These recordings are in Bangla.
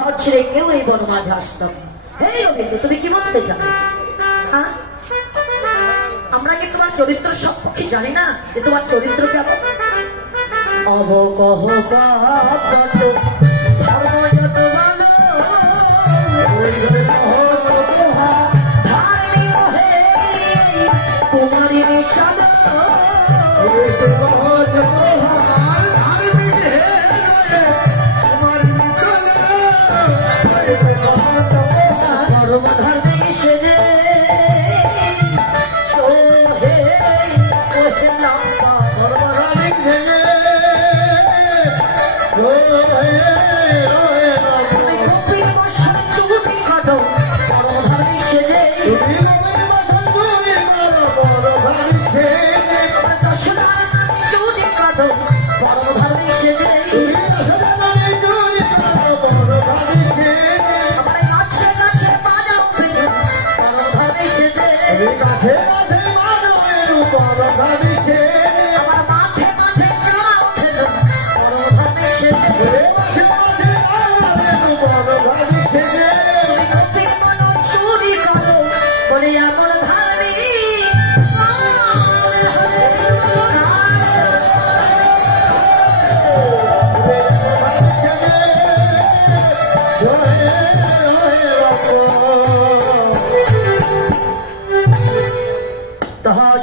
ঘর ছেড়ে কেউ এই বনমাঝে আসতাম। হে গোবিন্দ, তুমি কি বলতে চাও? হ্যাঁ, আমরা কি তোমার চরিত্র সম্পর্কে জানি না যে তোমার চরিত্র কেমন? অবকহ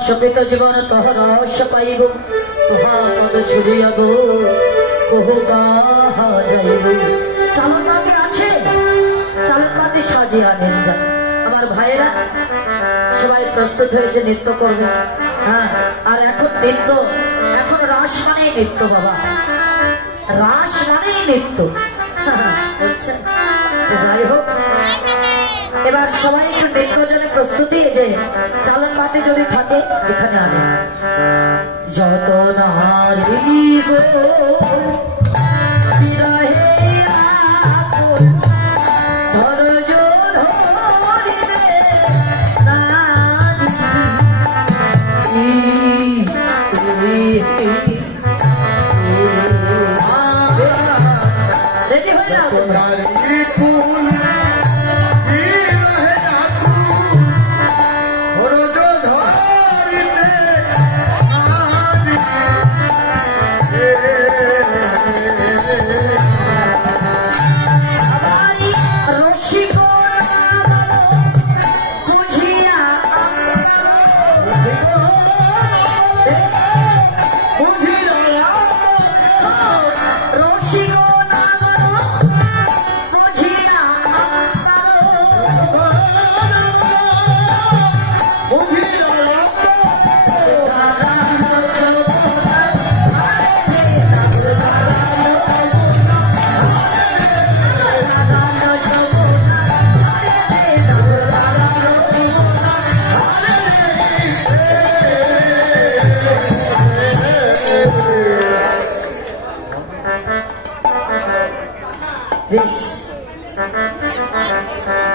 সপিত জীবন তহ রহস্য পাইব, তোহা পদ ছুড়িয়াব বহু কাহা যাইব। চালন রাতে আছে, চালন রাতে সাজিয়ে আনেন যান। আমার ভাইয়েরা সবাই প্রস্তুত হয়েছে নৃত্য করবে। হ্যাঁ, আর এখন নৃত্য, এখন রাস মানেই নৃত্য বাবা, রাস মানেই নৃত্য। বুঝছেন? যাই হোক, এবার সবাই একটু নৃত্য জন্য প্রস্তুতি, যে চালন পাতে যদি থাকে এখানে আনে। যত নারী গো বিরহে আকুল ধৈর্য ধরিবে নারী। রেডি হয়ে যাও তোমরা।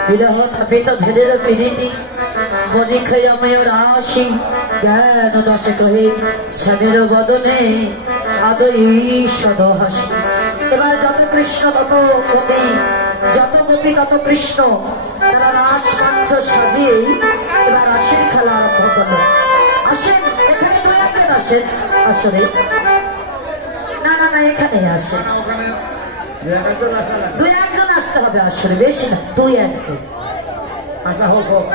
বিরহ থাপিত ভেদের পীড়িতি বনিক্ষয়ময় রাশি জ্ঞান দশে কহে স্বামীর বদনে আদয়ী সদ হাসি। এবার যত কৃষ্ণ তত কবি, যত কবি তত কৃষ্ণ, তারা রাস মঞ্চ সাজিয়ে এবার রাসের খেলা আরম্ভ করল। আসেন, এখানে দুই একজন আসেন। আসলে না না না, এখানে আসেন, দুই একজন আসতে হবে। আসলে বেশি না, দুই একজন। আচ্ছা হোক হোক,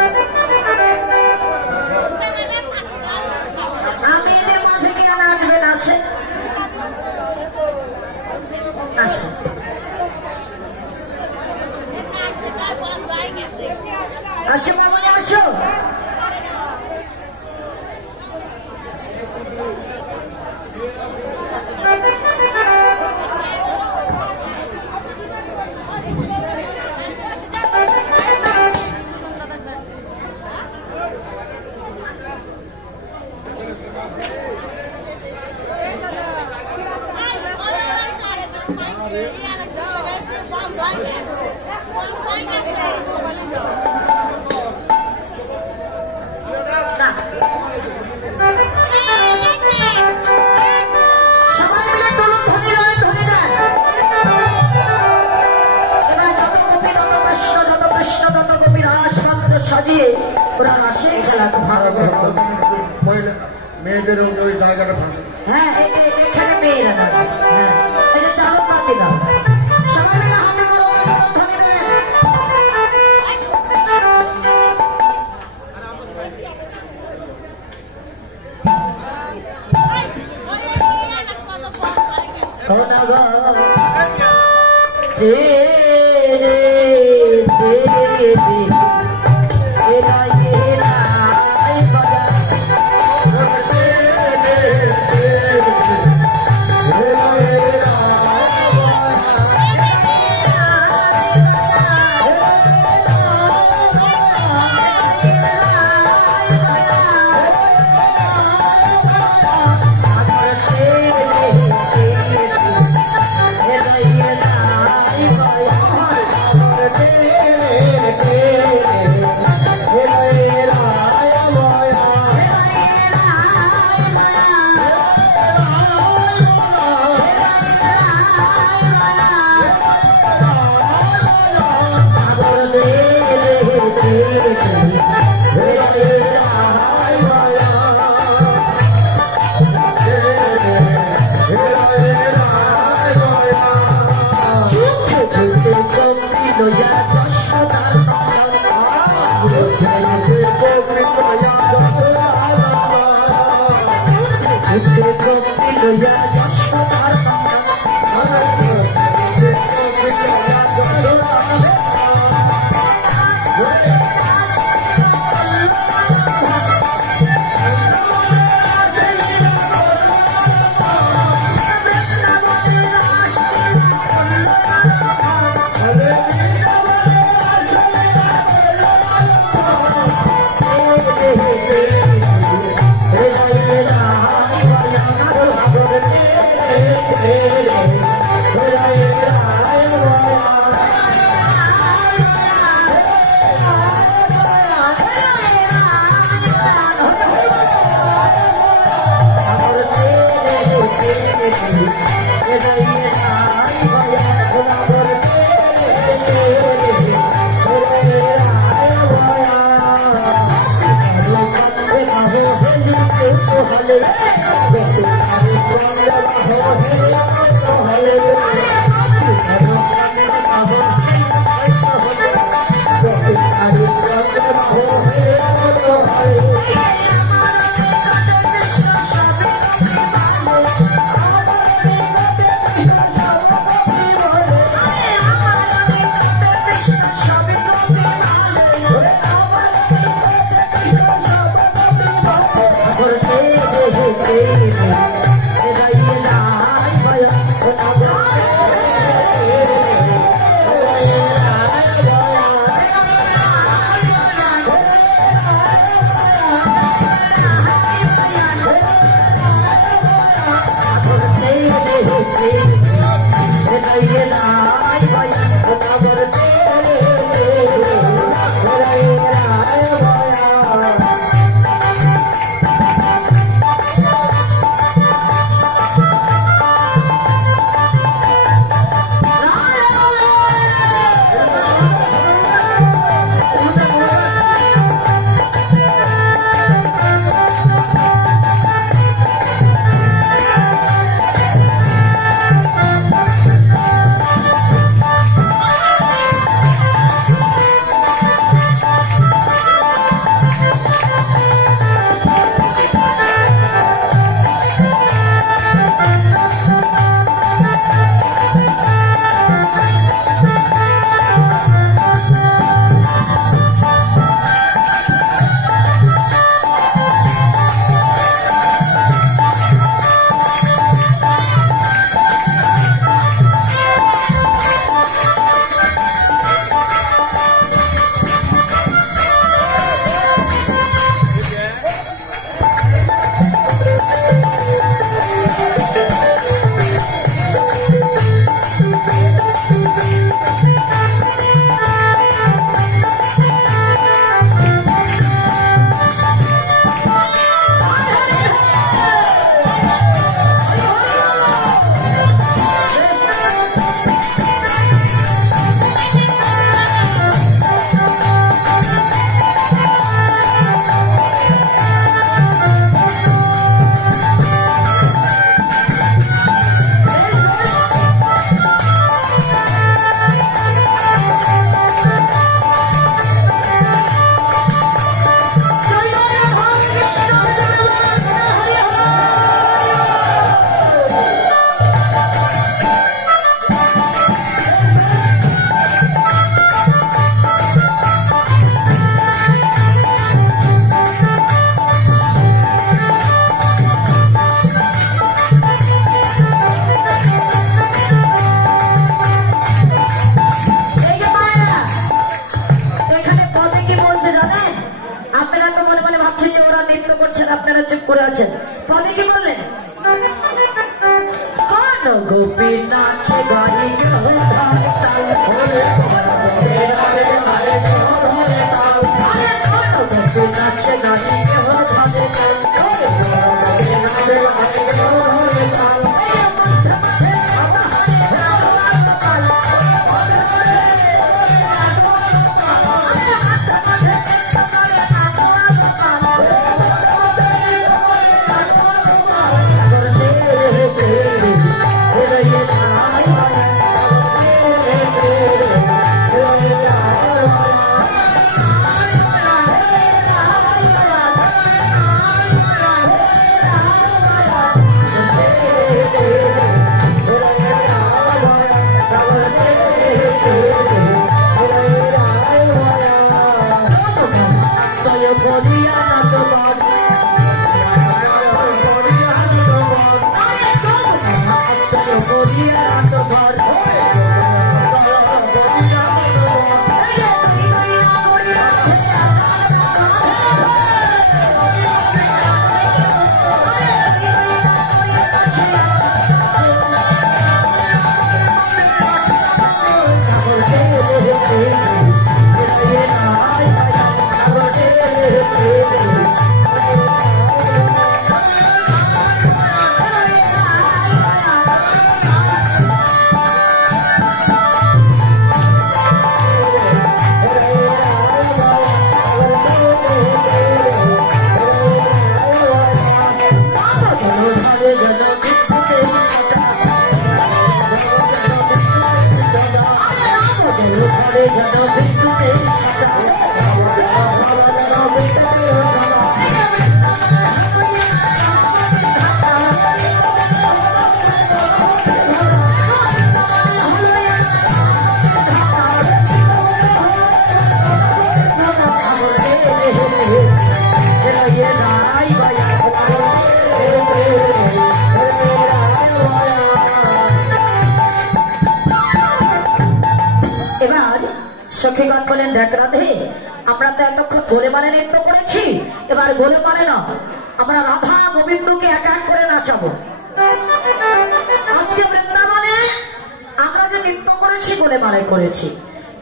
আমি এদের মাঝে গিয়ে নাচবেন। আসেন আসেন, আসো মামনি আসো। বাজিয়ে ওরা রাসের খেলা ভালো মেয়েদের ওই জায়গাটা ভালো। হ্যাঁ এখানে মেয়েরা নাচে। হ্যাঁ এই যে চালক পাতি দাও সবাই মিলে হাতে করো ধ্বনি দেবেন। Hey, করে আছেন। পরে কি বললেন? কোন গোপী নাচে গাই ধরে তাল, ওরে গোপী নাচে গাই ধরে তাল। সখীগণ বলেন, দেখ রাধে, আমরা তো এতক্ষণ গোলে মানে নৃত্য করেছি, এবার গোলে মানে না, আমরা রাধা গোবিন্দকে এক এক করে নাচাবো। আজকে বৃন্দাবনে আমরা যে নৃত্য করেছি গোলে মানে করেছি।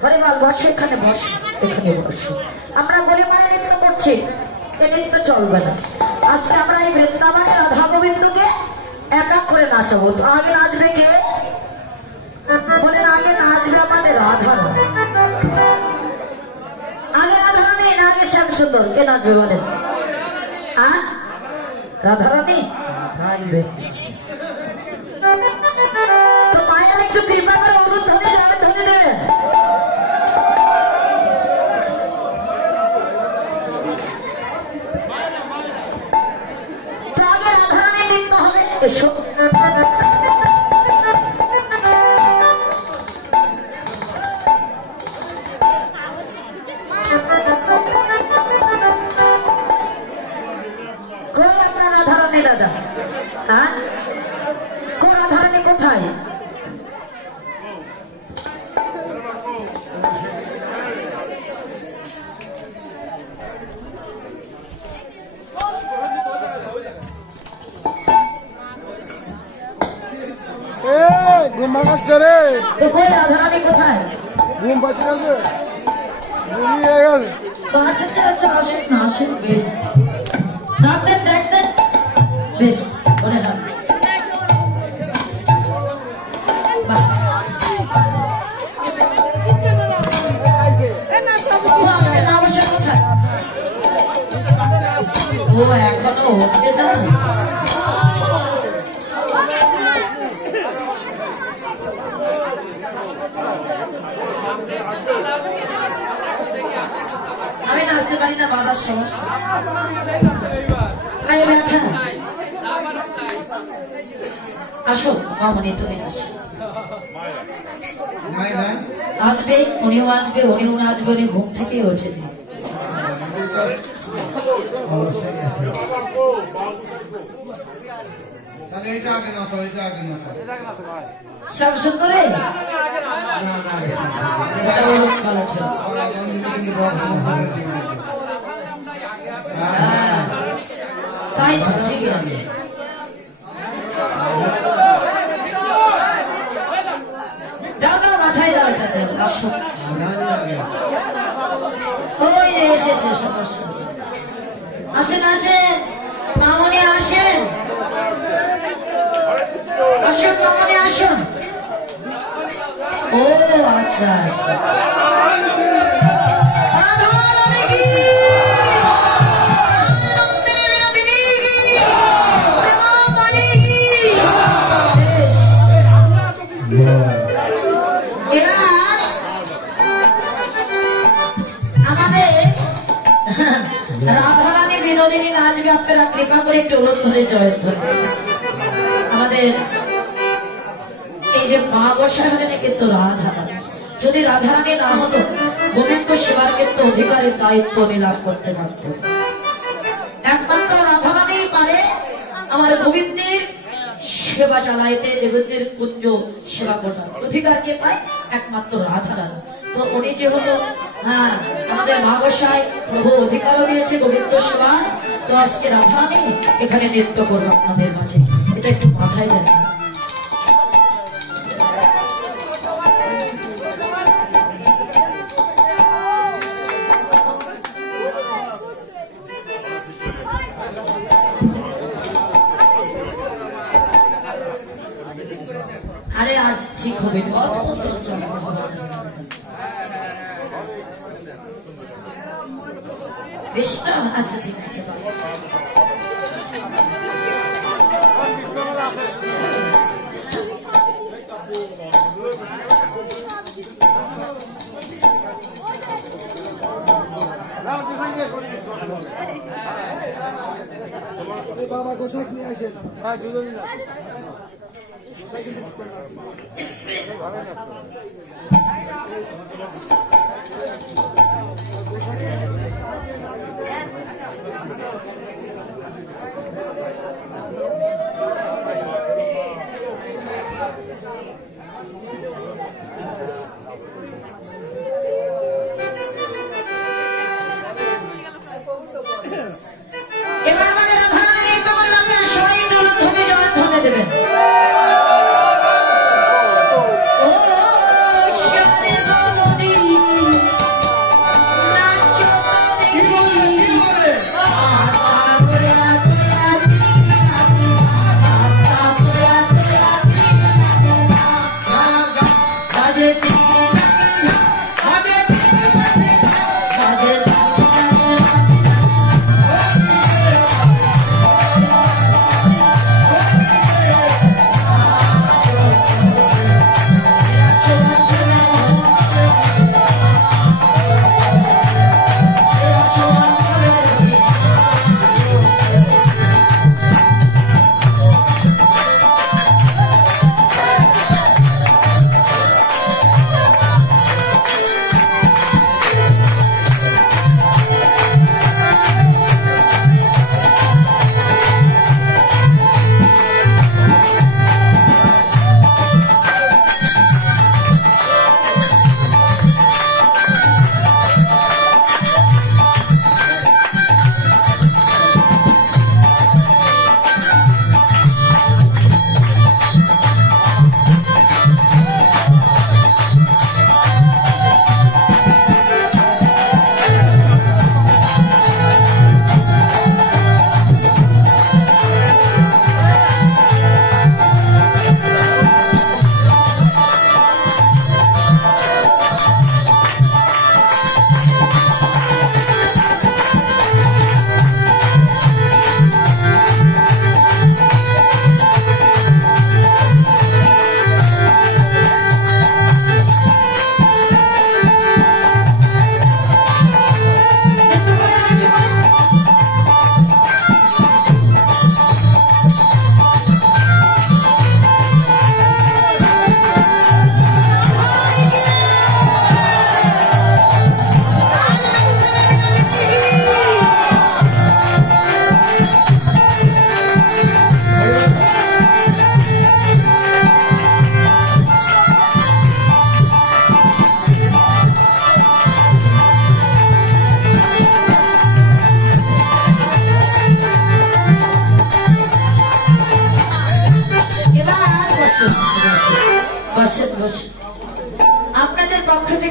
হরে বল, বসো, এখানে বসো, এখানে বসো। আমরা গোলে মানে নৃত্য করছি, এ নৃত্য চলবে না। আজকে আমরা এই বৃন্দাবনে রাধা গোবিন্দকে এক এক করে নাচাবো। তো আগে নাচবে কে? বলেন, আগে নাচবে আমাদের রাধা, আগে রাধারানী না আগে শ্যাম সুন্দর? কে নাচবে বলেন? রাধারানী। তো মায়েরা একটু কৃপা করে অনুরোধ ধরে জয় ধরে দেন। তো আগে রাধারানী নৃত্য হবে, এসো। কোথায়? রাধারানী কোথায়? আচ্ছা আচ্ছা, আসুন না, আসুন, বেশ দেখতেন দেখতেন, বেশ বলে না। ও এখনো হচ্ছে না? আমি নাচতে পারি না, বাবার সমস্যা, পায়ে ব্যথা। আসো মামনি, তুমি আসো। আসবে, উনিও আসবে, উনিও নাচবে, উনি ঘুম থেকে ওঠেনি। সব সুন্দরে তাই ঠিক আছে। দাও দাও মাথায় দাও, এটাতে আসো। ওই যে এসেছে সমস্যা। আসেন আসেন মামনি, আসেন আসুন মামনি আসুন। ও আচ্ছা আচ্ছা, রাধারানী বিনোদিনী নাচবে, আপনারা কৃপা করে একটু অনুরোধ ধরে জয় ধরবে। আমাদের এই যে মা বসা হলেন কিন্তু রাধারানী, যদি রাধারানী না হতো গোবিন্দ সেবার কিন্তু অধিকারের দায়িত্ব লাভ করতে পারত। একমাত্র রাধারানী পারে আমার গোবিন্দের সেবা চালাইতে, গোবিন্দের কুঞ্জ সেবা করার অধিকার কে পায়? একমাত্র রাধারানী। তো উনি যেহেতু আমাদের মা বসায় প্রভু অধিকারও দিয়েছে গোবিন্দ সেবার, তো আজকে রাধারানী এখানে নৃত্য করবো আপনাদের মাঝে, এটা একটু মাথায় দেন। আরে আজ ঠিক হবে, কৃষ্ণ। আচ্ছা ঠিক আছে, বাবা গোসাই নিয়ে আসেন। এবার আমাদের রাধারানী নৃত্য করবে, আপনারা সবাই একটু ধনে জল ধনে দেবেন। ও শারে বদনি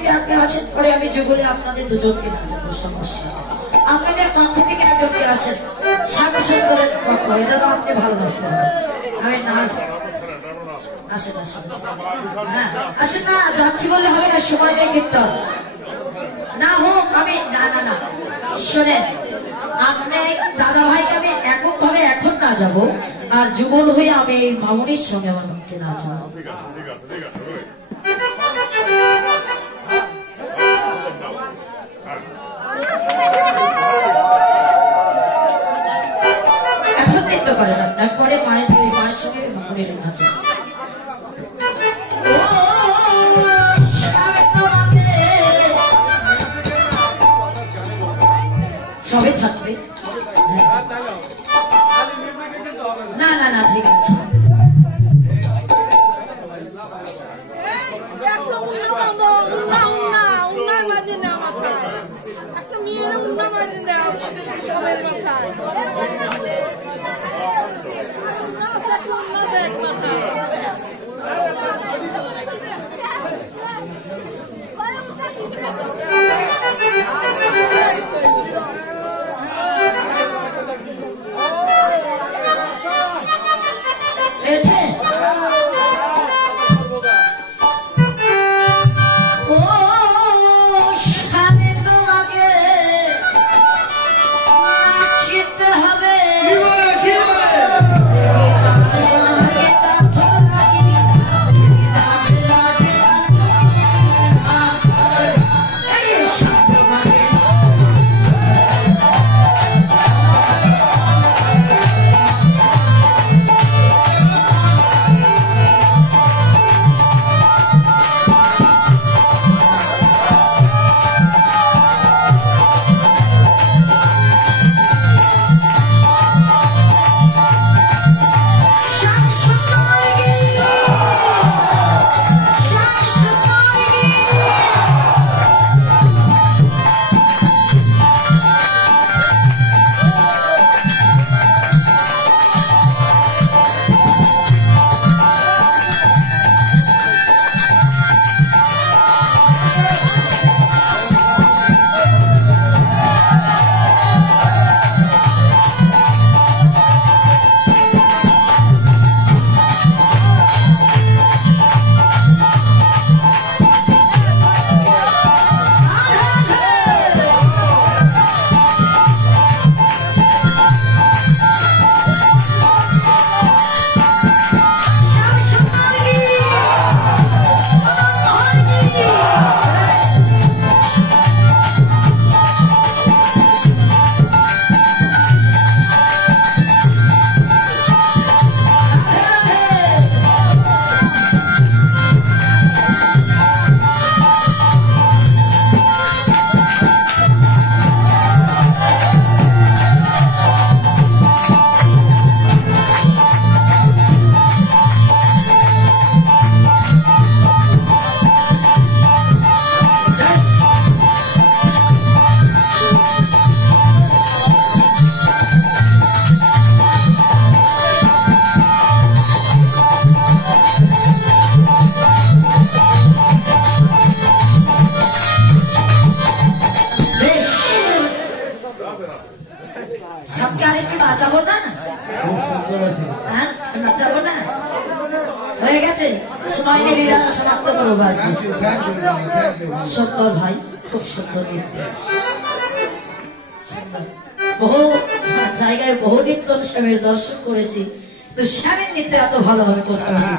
থেকে আগে আসেন, পরে আমি যুগলে আপনাদের দুজনকে নাচাবো, সমস্যা। আপনাদের পক্ষ থেকে একজনকে আসেন, স্বামী সুন্দরের পক্ষ, এটা তো আপনি ভালোবাসতে হবে। আমি নাচ আসেন আসেন, হ্যাঁ আসেন না, যাচ্ছি বললে হবে না, সময় নেই কীর্তন না হোক। আমি না না না শোনেন, আপনি দাদা ভাইকে আমি একক ভাবে এখন না যাব, আর যুগল হয়ে আমি এই মামনির সঙ্গে আমার মুখকে নাচাবো। এখন নৃত্য করেন আপনার, পরে মায়ের সঙ্গে মামনির নাচেন। সবে থাকবে, না না না ঠিক আছে। সবকে আরেকটু নাচাবো না, হ্যাঁ নাচাবো না, হয়ে গেছে সময় নেই, সমাপ্ত করবো। সুন্দর ভাই, খুব সুন্দর নৃত্য, বহু জায়গায় বহু নৃত্য অনুষ্ঠানের দর্শন করেছি, তো শ্যামের নৃত্য এত ভালোভাবে করতে হবে।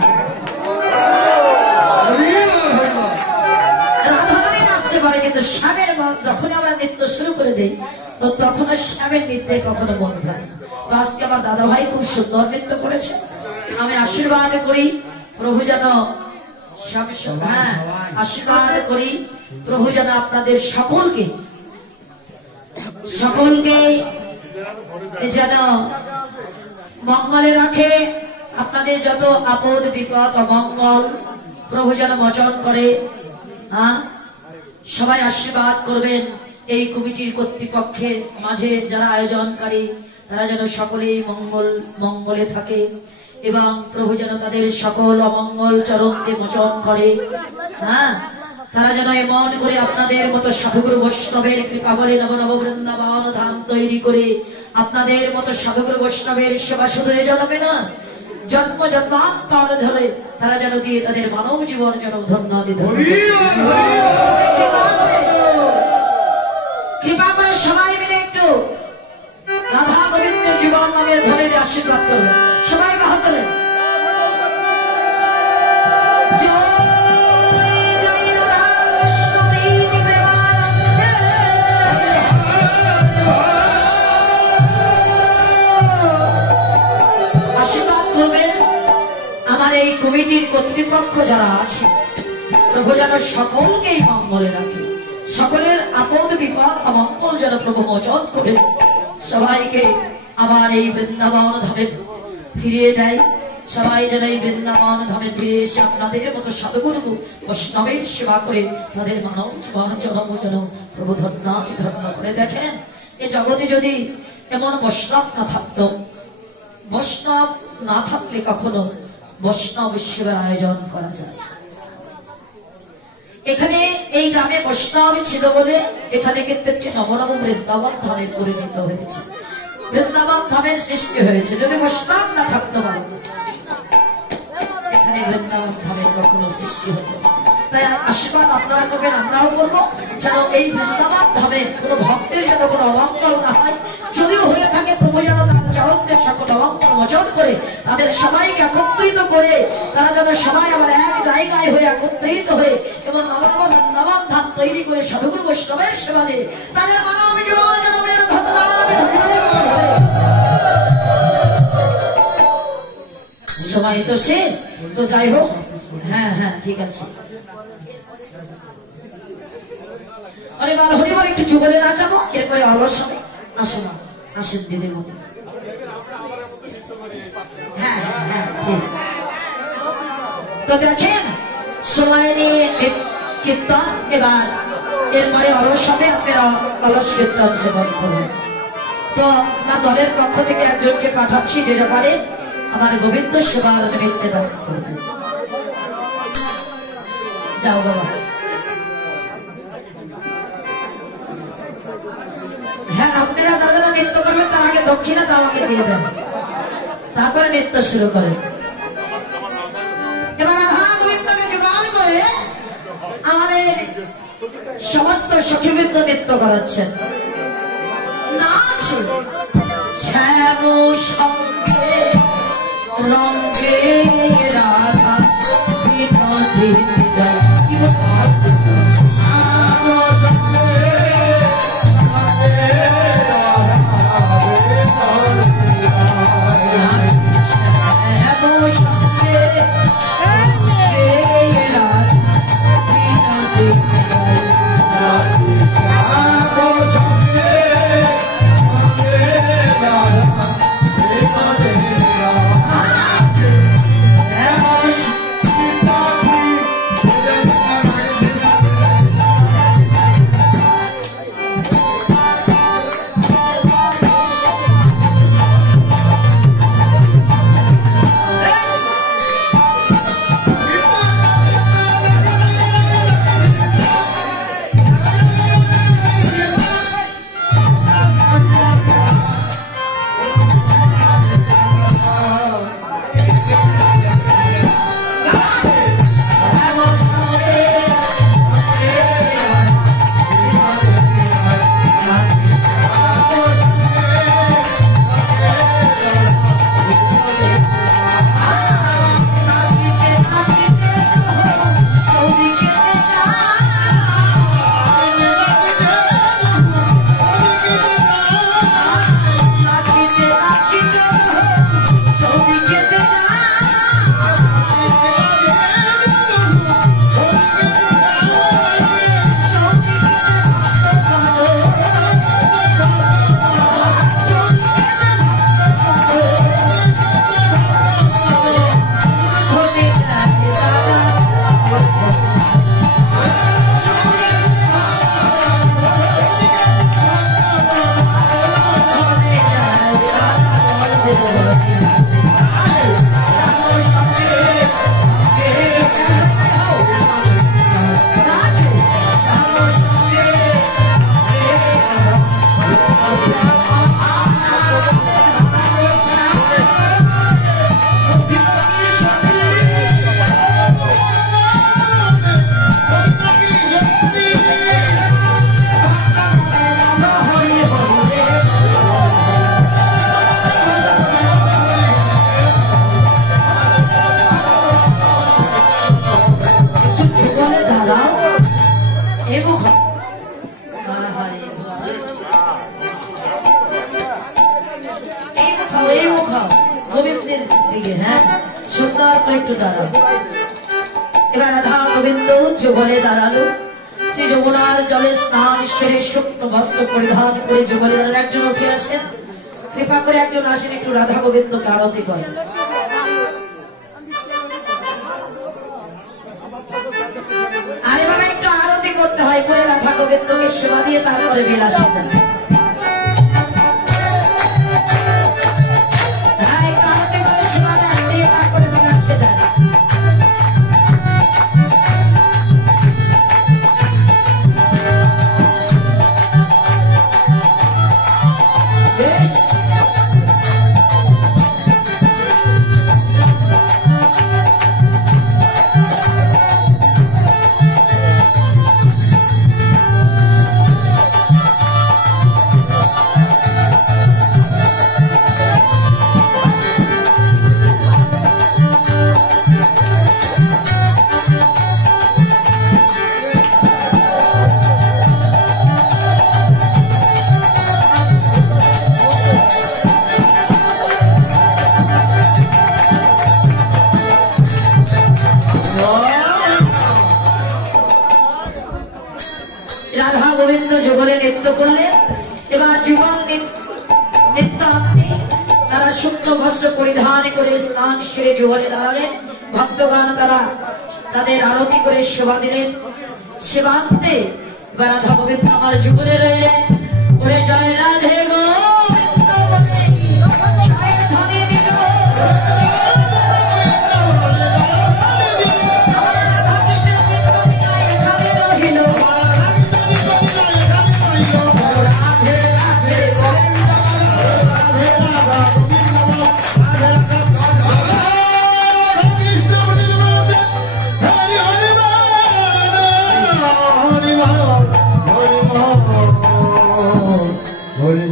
রাধারানী নাচতে পারে, কিন্তু শ্যামের যখন আমরা নৃত্য শুরু করে দিই, তো তখন শ্যামের নৃত্যে কখনো মন পায় না। তো আজকে আমার দাদা ভাই খুব সুন্দর নৃত্য করেছে, আমি আশীর্বাদ করি প্রভু যেন আশীর্বাদ করি প্রভু যেন আপনাদের সকলকে যেন মঙ্গলে রাখে, আপনাদের যত আপদ বিপদ অমঙ্গল প্রভু যেন মোচন করে। সবাই আশীর্বাদ করবেন এই কমিটির কর্তৃপক্ষের মাঝে যারা আয়োজনকারী, তারা যেন সকলেই মঙ্গলে থাকে এবং প্রভু যেন তাদের সকল অমঙ্গল চরণকে মোচন করে। তারা যেন এমন করে আপনাদের মতো সাধুগুরু বৈষ্ণবের কৃপা বলে নব নব বৃন্দাবন ধাম তৈরি করে আপনাদের মতো সাধুগুরু বৈষ্ণবের সেবা শুধু এ জন্মে না, জন্ম জন্মান্তর ধরে তারা যেন দিয়ে তাদের মানব জীবন যেন ধন্য দিতে কৃপা করে সবাই মিলে একটু রাধা গোবিন্দের জীবন নামের ধরে আশীর্বাদ করবেন। সবাই বাহাত করেন। আশীর্বাদ করবেন আমার এই কমিটির কর্তৃপক্ষ যারা আছে, প্রভু যেন সকলকেই মঙ্গলে রাখে, সকলের আপদ বিপদ অমঙ্গল যেন প্রভু মোচন করে সবাইকে আবার এই বৃন্দাবন ধামে ফিরিয়ে দেয়। সবাই যেন এই বৃন্দাবন ধামে ফিরে এসে আপনাদের মতো সাধুগুরু বৈষ্ণবের সেবা করে তাদের মানব জীবন জন্ম যেন প্রভু ধন্য ধন্য করে। দেখেন এ জগতে যদি এমন বৈষ্ণব না থাকত, বৈষ্ণব না থাকলে কখনো বৈষ্ণব উৎসবের আয়োজন করা যায়। এখানে এই গ্রামে বৈষ্ণব ছিল বলে এখানে কিন্তু একটি নবনব বৃন্দাবন ধামে পরিণত হয়েছে, বৃন্দাবন ধামের সৃষ্টি হয়েছে। যদি বৈষ্ণব না থাকতে পারে এখানে বৃন্দাবন ধামের কখনো সৃষ্টি হতো। তাই আশীর্বাদ আপনারা করবেন, আমরাও করবো যেন এই বৃন্দাবন ধামে কোনো ভক্তের যেন কোনো অমঙ্গল না হয়। যদিও হয়ে থাকে প্রভু যেন তার চরণদের সকল অমঙ্গল মোচন করে তাদের সবাইকে একত্রিত করে তারা যেন সবাই আবার এক জায়গায় হয়ে একত্রিত হয়ে এবং নবনব বৃন্দাবন ধাম তৈরি করে সাধুগুরু বৈষ্ণবের সেবা দিয়ে তাদের মানব জীবন যেন সময় তো শেষ, তো যাই হোক। হ্যাঁ হ্যাঁ ঠিক আছে। এবার হরিবার একটু যুগলে না যাবো, এরপরে অলস হবে। আসো না, আসেন দিদি মনে। হ্যাঁ হ্যাঁ ঠিক। তো দেখেন সময় নিয়ে কীর্তন, এবার এরপরে অলস হবে, আপনারা অলস কীর্তন সেবন করবেন। তো আমার দলের পক্ষ থেকে একজনকে পাঠাচ্ছি যে ব্যাপারে আমার গোবিন্দ সেবার নিমিত্তে দান করবে। যাও বাবা। হ্যাঁ আপনারা যারা যারা নৃত্য করবেন তার আগে দক্ষিণাটা আমাকে দিয়ে দেন, তারপরে নৃত্য শুরু করেন। এবার রাধা গোবিন্দকে জোগাড় করে আমাদের সমস্ত সখীবৃন্দ নৃত্য করাচ্ছেন। নাচ শ্যাম সঙ্গে রঙ্গে রাধা বিনোদী দিকে, হ্যাঁ সুন্দর করে একটু দাঁড়াবো। এবার রাধা গোবিন্দ যুগলে দাঁড়ালো। শ্রী যমুনার জলে স্নান সেরে শুকনো বস্ত্র পরিধান করে যুগলে দাঁড়ালো। একজন উঠে আসেন, কৃপা করে একজন আসেন, একটু রাধা গোবিন্দকে আরতি করেন। আর এভাবে একটু আরতি করতে হয়, করে রাধা গোবিন্দকে সেবা দিয়ে তারপরে বিলাসী দেন। আরতি করে সেবা দিয়ে তারপরে বিলাসী দেন। রাধা গোবিন্দ যুগলে নৃত্য করলেন। এবার যুগল নৃত্যান্তে তারা শুক্র বস্ত্র পরিধান করে স্নান সেরে যুগলে দাঁড়ালেন। ভক্তগণ তারা তাদের আরতি করে সেবা দিলেন। সেবান্তে এবার রাধা গোবিন্দ আমার যুগলে রইলেন। ওরে জয় রাধে গোবিন্দ বলে জয় ধ্বনি দিল। হরি